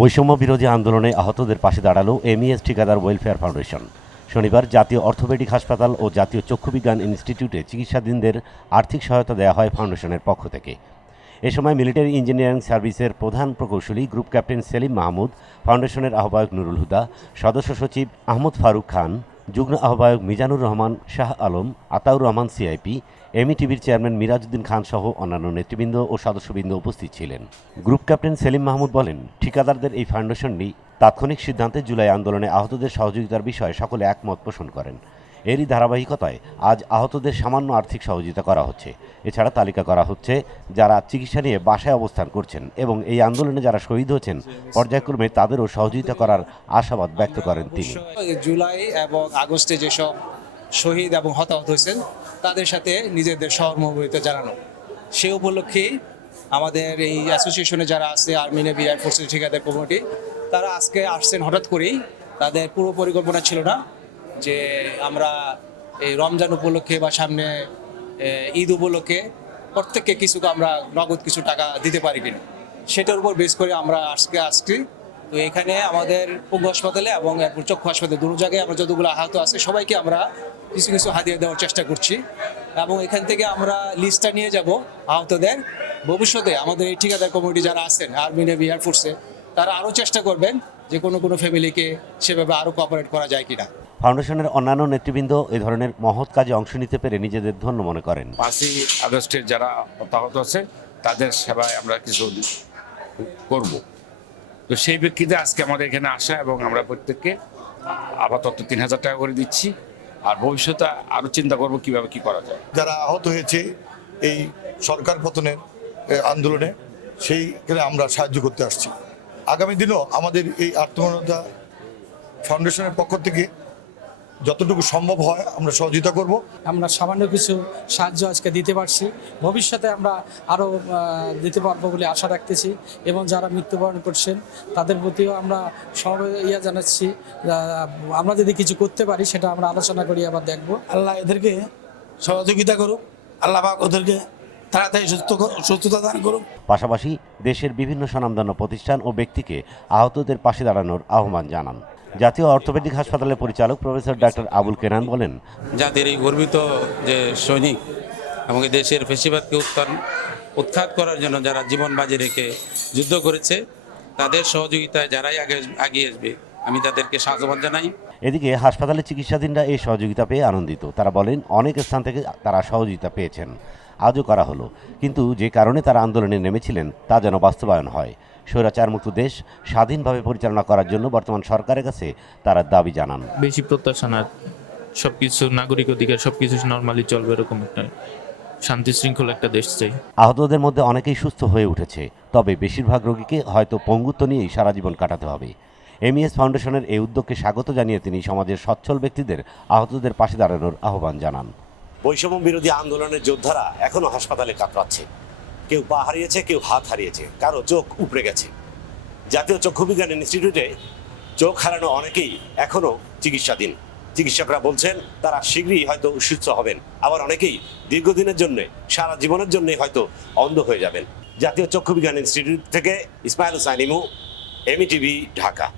বৈষম্য বিরোধী আন্দোলনে আহতদের পাশে দাঁড়াল এমইএস ঠিকাদার ওয়েলফেয়ার ফাউন্ডেশন। শনিবার জাতীয় অর্থোপেডিক হাসপাতাল ও জাতীয় চক্ষুবিজ্ঞান ইনস্টিটিউটে চিকিৎসাধীনদের আর্থিক সহায়তা দেওয়া হয় ফাউন্ডেশনের পক্ষ থেকে। এ সময় মিলিটারি ইঞ্জিনিয়ারিং সার্ভিসের প্রধান প্রকৌশলী গ্রুপ ক্যাপ্টেন সেলিম মাহমুদ, ফাউন্ডেশনের আহ্বায়ক নুরুল হুদা, সদস্য সচিব আহমদ ফারুক খান যুগ্ম আহ্বায়ক মিজানুর রহমান, শাহ আলম, আতাউর রহমান সিআইপি এমইটিভির চেয়ারম্যান মিরাজউদ্দিন খান সহ অন্যান্য নেতৃবৃন্দ ও সদস্যবৃন্দ উপস্থিত ছিলেন। গ্রুপ ক্যাপ্টেন সেলিম মাহমুদ বলেন, ঠিকাদারদের এই ফাউন্ডেশনটি তাৎক্ষণিক সিদ্ধান্তে জুলাই আন্দোলনে আহতদের সহযোগিতার বিষয়ে সকলে একমত পোষণ করেন। এরই ধারাবাহিকতায় আজ আহতদের সামান্য আর্থিক সহযোগিতা করা হচ্ছে। এছাড়া তালিকা করা হচ্ছে, যারা চিকিৎসা নিয়ে বাসায় অবস্থান করছেন এবং এই আন্দোলনে যারা শহীদ হয়েছেন, পর্যায়ক্রমে তাদেরও সহযোগিতা করার আশাবাদ ব্যক্ত করেন তিনি। জুলাই এবং আগস্টে যেসব শহীদ এবং হতাহত হয়েছেন, তাদের সাথে নিজেদের সহমর্মিতা জানানো। সে উপলক্ষেই আমাদের এই অ্যাসোসিয়েশনে যারা আছে, আর্মি, নেভি এয়ারফোর্সের ঠিকাদার কমিটি, তারা আজকে আসছেন হঠাৎ করেই। তাদের পুরো পরিকল্পনা ছিল না। যে আমরা এই রমজান উপলক্ষে বা সামনে ঈদ উপলক্ষে প্রত্যেককে কিছু আমরা নগদ কিছু টাকা দিতে পারি কিনা, সেটার উপর বেস করে আমরা আজকে আসছি। তো এখানে আমাদের পঙ্গু হাসপাতালে এবং এরপর চক্ষু হাসপাতালে দুটো জায়গায় আমরা যতগুলো আহত আছে, সবাইকে আমরা কিছু কিছু হাতিয়ে দেওয়ার চেষ্টা করছি এবং এখান থেকে আমরা লিস্টটা নিয়ে যাব আহতদের। ভবিষ্যতে আমাদের এই ঠিকাদার কমিটি যারা আছেন আর্মি নেভি এয়ারফোর্সে তারা আরও চেষ্টা করবেন যে কোনো কোনো ফ্যামিলিকে সেভাবে আরও কোঅপারেট করা যায় কিনা। ফাউন্ডেশনের অন্যান্য নেতৃবৃন্দ এই ধরনের মহৎ কাজে অংশ নিতে পেরে নিজেদের ধন্য মনে করেন। পাঁচই আগস্টের যারা হতাহত আছে তাদের সেবায় আমরা কিছু করব। তো সেই ব্যক্তিতে আজকে আমাদের এখানে আসা এবং আমরা প্রত্যেককে আপাতত তিন হাজার টাকা করে দিচ্ছি। আর ভবিষ্যতে আরও চিন্তা করব কীভাবে কি করা যায়। যারা আহত হয়েছে এই সরকার পতনের আন্দোলনে সেইখানে আমরা সাহায্য করতে আসছি। আগামী দিনও আমাদের এই আত্মমানবতা ফাউন্ডেশনের পক্ষ থেকে যতটুকু সম্ভব হয় আমরা সহযোগিতা করব। আমরা সামান্য কিছু সাহায্য আজকে দিতে পারছি। ভবিষ্যতে আমরা আরও দিতে পারব বলে আশা রাখতেছি এবং যারা মৃত্যুবরণ করছেন তাদের প্রতিও আমরা সব ইয়া জানাচ্ছি আমরা যদি কিছু করতে পারি সেটা আমরা আলোচনা করি আবার দেখব। আল্লাহ এদেরকে সহযোগিতা করুক আল্লাহ পাক ওদেরকে তাড়াতাড়ি সুস্থ সুস্থতা দান করুক। পাশাপাশি দেশের বিভিন্ন স্বনামধন্য প্রতিষ্ঠান ও ব্যক্তিকে আহতদের পাশে দাঁড়ানোর আহ্বান জানান। জাতীয় অর্থোপেডিক হাসপাতালের পরিচালক প্রফেসর ডাক্তার আবুল কেনান বলেন জাতির এই গর্বিত যে সৈনিক এবং দেশের ফেসিবাদকে উত্থান উৎখাত করার জন্য যারা জীবন বাজি রেখে যুদ্ধ করেছে তাদের সহযোগিতায় যারাই আগে আগিয়ে আসবে আমি তাদেরকে সাধুবাদ জানাই। এদিকে হাসপাতালে চিকিৎসাধীনরা এই সহযোগিতা পেয়ে আনন্দিত। তারা বলেন অনেক স্থান থেকে তারা সহযোগিতা পেয়েছেন। আজও করা হলো। কিন্তু যে কারণে তারা আন্দোলনে নেমেছিলেন তা যেন বাস্তবায়ন হয়। স্বৈরাচারমুক্ত দেশ স্বাধীনভাবে পরিচালনা করার জন্য বর্তমান সরকারের কাছে তারা দাবি জানান। বেশি প্রত্যাশা না সব কিছু নাগরিক অধিকার সব কিছু নর্মালি চলবে এরকম একটা শান্তি শৃঙ্খলা একটা দেশ চাই। আহতদের মধ্যে অনেকেই সুস্থ হয়ে উঠেছে তবে বেশিরভাগ রোগীকে হয়তো পঙ্গুত্ব নিয়েই সারা জীবন কাটাতে হবে। এমইএস ফাউন্ডেশনের এই উদ্যোগকে স্বাগত জানিয়ে তিনি সমাজের সচ্ছল ব্যক্তিদের আহতদের পাশে দাঁড়ানোর আহ্বান জানান। বৈষম্য বিরোধী আন্দোলনের যোদ্ধারা এখনও হাসপাতালে কাতরাচ্ছে। কেউ পা হারিয়েছে, কেউ হাত হারিয়েছে, কারও চোখ উপড়ে গেছে। জাতীয় চক্ষু বিজ্ঞান ইনস্টিটিউটে চোখ হারানো অনেকেই এখনও চিকিৎসাধীন। চিকিৎসকরা বলছেন, তারা শীঘ্রই হয়তো সুস্থ হবেন। আবার অনেকেই দীর্ঘদিনের জন্য, সারা জীবনের জন্য হয়তো অন্ধ হয়ে যাবেন। জাতীয় চক্ষু বিজ্ঞান ইনস্টিটিউট থেকে ইসমাইল হুসাইন ইমু এমইটিভি ঢাকা।